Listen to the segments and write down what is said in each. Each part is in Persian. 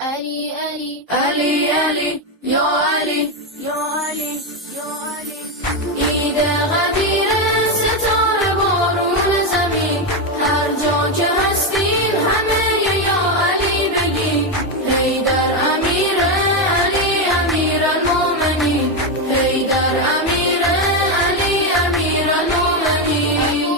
علی علی علی علی یا علی یا علی یا علی عید قدیر ستاره بارون زمین هر جا که هستیم همه یا علی بگیم حیدر امیر علی امیر المومنین حیدر امیر علی امیر المومنین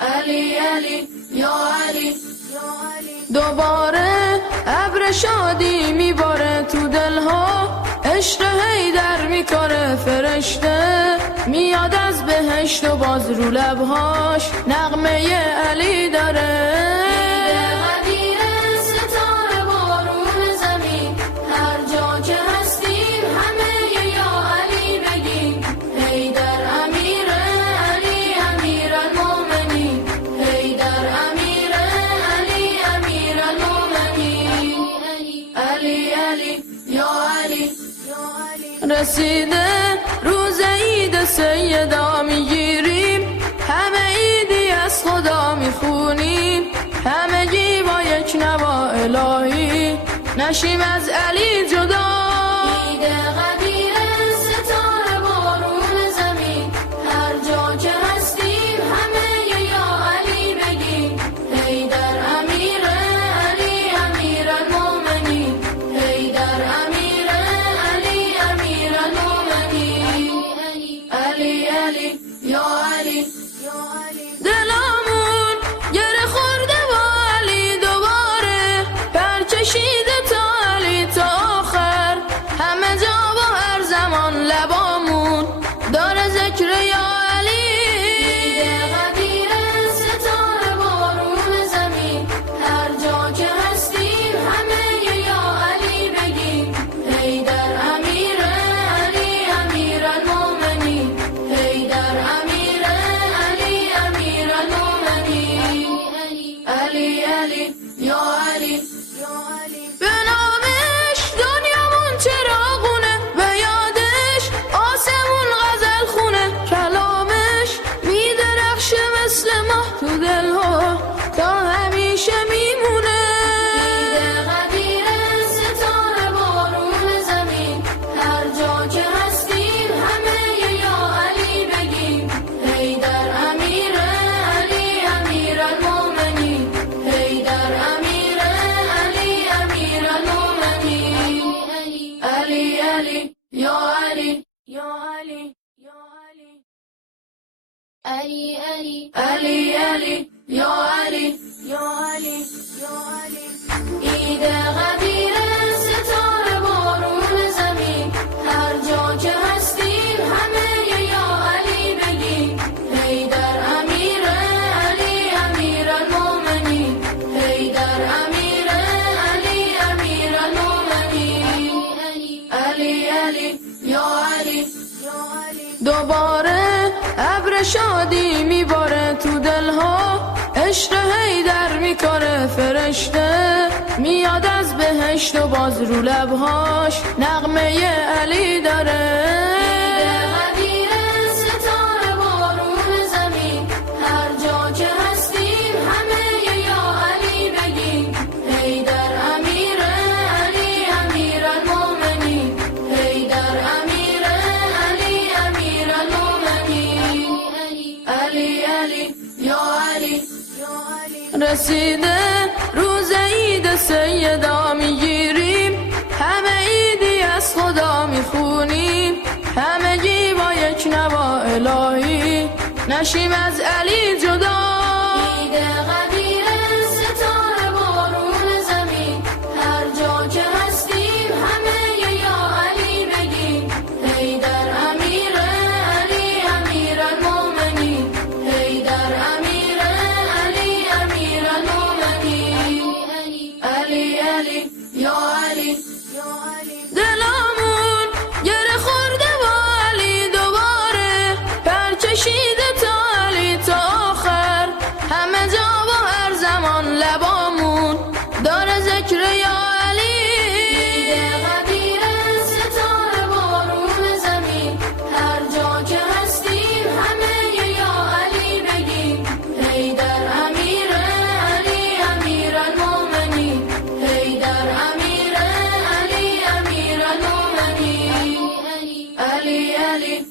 علی علی یا علی یا علی دوباره ابر شادی میباره تو دلها عشق حیدر میکنه فرشته میاد از بهشت و باز رو لبهاش نغمه علی داره رسیده روز عید سیدا میگیریم همه عیدی از خدا میخونیم همگی با یک نوا الهی نشیم از علی جدا عید قدیر ستاره بارون زمین هر جا که هستیم همه یا علی بگیم حیدر امیر علی امیر المومنین حیدر امیر علی یا علی دلمون گره خورده با علی دوباره پر کشیده تا علی تا آخر همه جا و هر زمان لبامون داره ذکر یا علی عید قدیر ستاره بارون زمین هر جا که هستیم همه یا علی بگیم حیدر امیر علی امیر المومنین حیدر امیر علی امیر المومنین علی علی یا علی به نامش دنیامون چراغونه به یادش آسمون غزل خونه کلامش میدرخشه مثل ماه تو دلها تا همیشه میمونه عید قدیر ستاره بارون زمین هر جا که هستیم همه یا علی بگیم حیدر امیر علی امیر المومنین حیدر امیر علی امیر المومنین علی علی یا علی یا علی یا علی علی علی علی علی یا علی یا علی یا علی عید قدیر ستاره بارون زمین هر جا که هستیم همه یا علی بگیم حیدر امیر علی امیر المومنین حیدر امیر علی امیر المومنین علی علی یا علی دوباره ابر شادی میباره تو دلها عشق حیدر میکنه فرشته میاد از بهشت و باز رو لبهاش نغمه علی داره رسیده روز عید سیدا میگیریم همه عیدی از خدا میخونیم همگی با یک نوا الهی نشیم از علی جدا عید قدیر ستاره بارون زمین هر جا که هستیم همه یا علی بگیم حیدر امیر علی امیر المومنین حیدر امیر علی امیر المومنین علی علی یا علی دلمون گره خورده با علی دوباره پر کشیده تا علی تا آخر همه جا و هر زمان لبامون داره ذکر یا علی عید قدیر ستاره بارون زمین هر جا که هستیم همه یا علی بگیم حیدر امیر علی امیر المومنین حیدر امیر علی